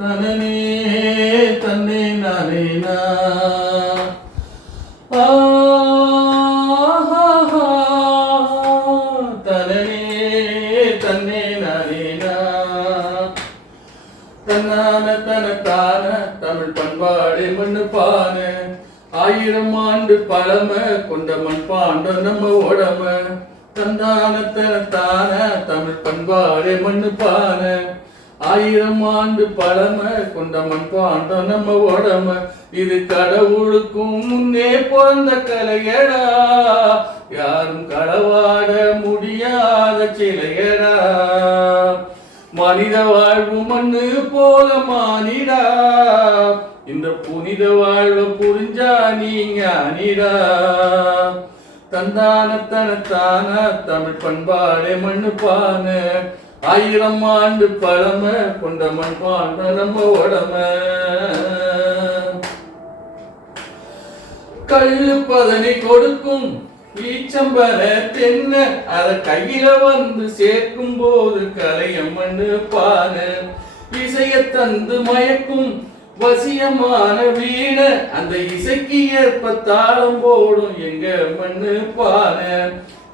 தனனே தன்னை நானேனா தனனே தன்னை நானேனா தன்னான தனத்தான தமிழ் பண்பாடு மண்ணு பான 1000 ஆண்டு பழமை கொண்ட மண்பாண்ட நம்ம உடம தந்தான தனத்தான தமிழ் பண்பாடு மண்ணு பான 1000 ஆண்டு பழமை கொண்ட மண்பாண்ட நம்ம உடம இது கடவுளுக்கும் முன்னே பிறந்த கலையடா யாரும் களவாட முடியாத சிலையடா மனித வாழ்வு மண்ணு போல மானிடா இந்த புனித வாழ்வு புரிஞ்சா நீங்க அனிடா தந்தான தனத்தான தமிழ் பண்பாடே மண்ணு பான 1000 ஆண்டு பழமை கொண்ட மண்பாண்ட நம்ம உடம கள்ளு பதனை கொடுக்கும் ஈச்சம்பர தென்ன அத கையில வந்து சேர்க்கும் போது கலைய மண்ணு பான இசைய தந்து மயக்கும் வசியமான வீண அந்த இசைக்கு ஏற்ப தாளம் போடும் எங்க மண்ணு பான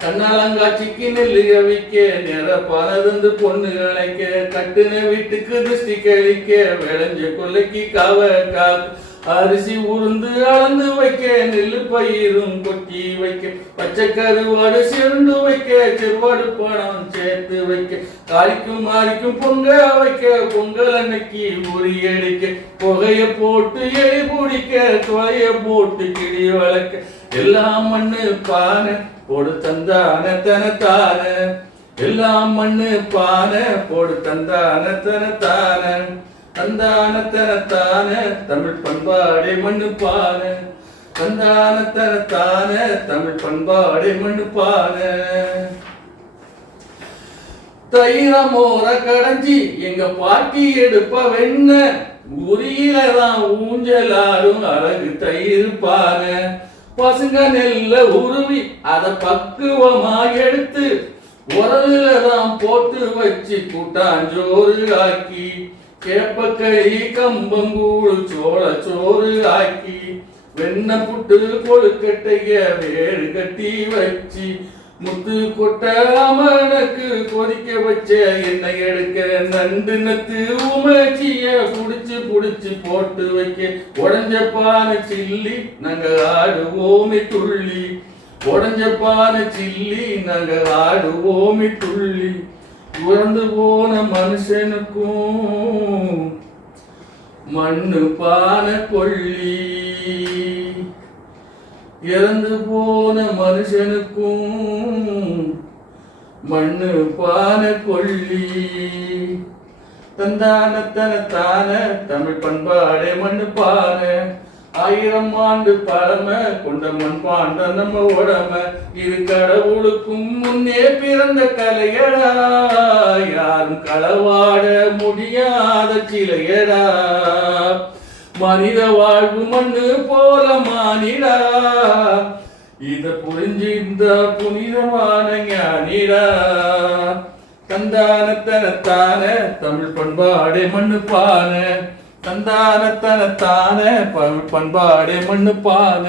கண்ணாலங்காட்சிக்கு நெல்லு அவிக்க நிற பலதந்து பொண்ணு அழைக்க கட்டுன வீட்டுக்கு திருஷ்டி கழிக்க விளைஞ்ச கொல்லைக்கு காவ காக்கு அரிசி உருந்து அளந்து வைக்க நெல்லு பயிரும் கொட்டி வைக்க பச்சை கருவாடு சிறந்து வைக்க செவ்வாடு பணம் சேர்த்து வைக்க காய்க்கும் மாறிக்கும் பொங்க வைக்க பொங்கல் அன்னைக்கு உரி அடிக்க புகைய போட்டு எலி பிடிக்க தொலைய போட்டு கிளி வளர்க்க எல்லாம் மண்ணு பானை போடு தந்தான தனத்தான எல்லாம் மண்ணு பானை போடு தந்தான தனத்தான தந்தான தனத்தான தமிழ் பண்பாடே மண்ணு பான தந்தான தனத்தான தமிழ் பண்பாடே மண்ணு பான தைரமோர கடைஞ்சி எங்க பாட்டி எடுப்ப வெண்ண உரியிலதான் ஊஞ்சலாடும் அழகு தயிர் பான பசுங்க நெல்ல உருவி அத பக்குவமா எடுத்து உரலுலதான் போட்டு வச்சு கூட்டாஞ்சோறு ஆக்கி கேப்பக்களி கம்பங்கூழு சோள சோறு ஆக்கி வெண்ண புட்டு கொழுக்கட்டைய வேறு கட்டி வச்சு முத்து கொட்ட அமனுக்கு கொதிக்க வச்ச எண்ணெய் எடுக்க நண்டு நத்து உமச்சிய புடிச்சு புடிச்சு போட்டு வைக்க உடஞ்ச பானை சில்லி நாங்க ஆடுவோமே துள்ளி உடஞ்ச பானை சில்லி நாங்க ஆடுவோமே துள்ளி இறந்து போன மனுஷனுக்கும் மண்ணு பானை கொள்ளி இறந்து போன மனுஷனுக்கும் மண்ணு பானை கொள்ளி தந்தான தனத்தான தமிழ் பண்பாடே மண்ணு பானை 1000 ஆண்டு பழமை கொண்ட மண்பாண்ட நம்ம உடம இது கடவுளுக்கும் முன்னே பிறந்த கலையடா யாரும் களவாட முடியாத சிலையடா மனித வாழ்வு மண்ணு போல மானிடா இத புரிஞ்சு இந்த புனிதமான ஞானிடா தந்தான தனத்தான தமிழ் பண்பாடே மண்ணு பான தந்தான தனத்தான பண்பாடே மண்ணு பான